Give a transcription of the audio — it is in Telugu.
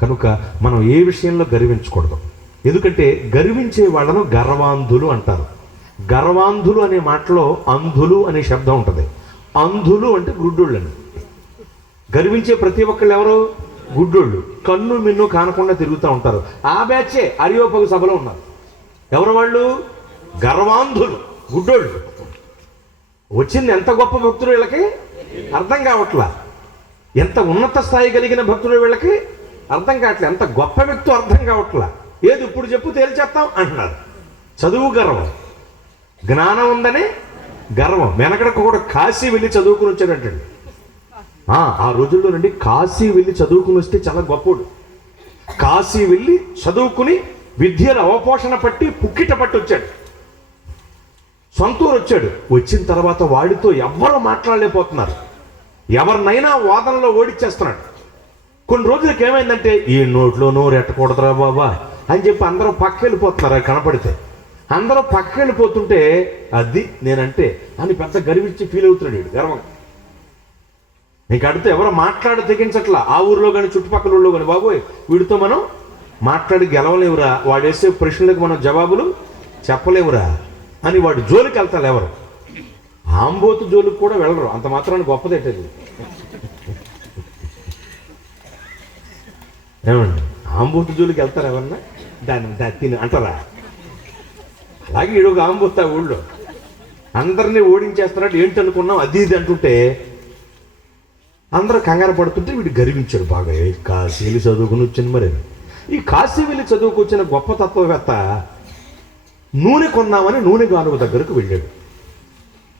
కనుక మనం ఏ విషయంలో గర్వించకూడదు. ఎందుకంటే గర్వించే వాళ్ళను గర్వాంధులు అంటారు. గర్వాంధులు అనే మాటలో అంధులు అనే శబ్దం ఉంటుంది. అంధులు అంటే గుడ్డోళ్ళని. గర్వించే ప్రతి ఒక్కళ్ళు ఎవరు? గుడ్డోళ్ళు. కన్ను మిన్ను కానకుండా తిరుగుతూ ఉంటారు. ఆ బ్యాచే అరియోపగు సభలో ఉన్నారు. ఎవరు వాళ్ళు? గర్వాంధులు, గుడ్డోళ్ళు. వచ్చింది ఎంత గొప్ప భక్తులు వీళ్ళకి అర్థం కావట్లా. ఎంత ఉన్నత స్థాయి కలిగిన భక్తులు వీళ్ళకి అర్థం కావట్లే. ఎంత గొప్ప వ్యక్తి అర్థం కావట్లా. ఏది ఇప్పుడు చెప్పు తేల్చేస్తాం అంటున్నారు. చదువు గర్వం, జ్ఞానం ఉందని గర్వం. వెనకడకు కూడా కాశీ వెళ్ళి చదువుకుని వచ్చాడంటండి. ఆ రోజుల్లో నుండి కాశీ వెళ్ళి చదువుకుని వస్తే చాలా గొప్పోడు. కాశీ వెళ్ళి చదువుకుని విద్యను అవపోషణ పట్టి పుక్కిట పట్టి వచ్చాడు. సొంతూరు వచ్చాడు. వచ్చిన తర్వాత వాడితో ఎవ్వరూ మాట్లాడలేకపోతున్నారు. ఎవరినైనా వాదనలో ఓడిచ్చేస్తున్నాడు. కొన్ని రోజులకి ఏమైందంటే ఈ నోట్లో నోరు ఎట్టకూడదురా బాబా అని చెప్పి అందరూ పక్క వెళ్ళిపోతున్నారు. అది కనపడితే అందరూ పక్క వెళ్ళిపోతుంటే అది నేనంటే అని పెద్ద గర్వించి ఫీల్ అవుతున్నాడు వీడు గర్వం. నీకు అడిగితే ఎవరో మాట్లాడి తెగించట్లా. ఆ ఊరిలో కానీ చుట్టుపక్కల ఊళ్ళో కానీ బాబోయ్ వీడితో మనం మాట్లాడి గెలవలేవురా, వాడు వేసే ప్రశ్నలకు మనం జవాబులు చెప్పలేవురా అని వాడు జోలికి వెళ్తారు. ఎవరు ఆంబోతు జోలికి కూడా వెళ్ళరు. అంత మాత్రాన్ని గొప్పదేటది. ఏమండి ఆంబోతు జోలికి వెళ్తారు ఎవరన్నా? దాన్ని తిని అంటారా? అలాగే ఈడొక ఆంబోతు ఆ ఊళ్ళో అందరినీ ఓడించేస్తున్నాడు. ఏంటనుకున్నాం అది ఇది అంటుంటే అందరూ కంగారు పడుతుంటే వీడు గర్వించాడు బాగా. కాశీ వెళ్ళి చదువుకుని వచ్చింది. మరి ఈ కాశీ వెళ్ళి చదువుకు వచ్చిన గొప్ప తత్వవేత్త నూనె కొన్నామని నూనె గానుగ దగ్గరకు వెళ్ళాడు.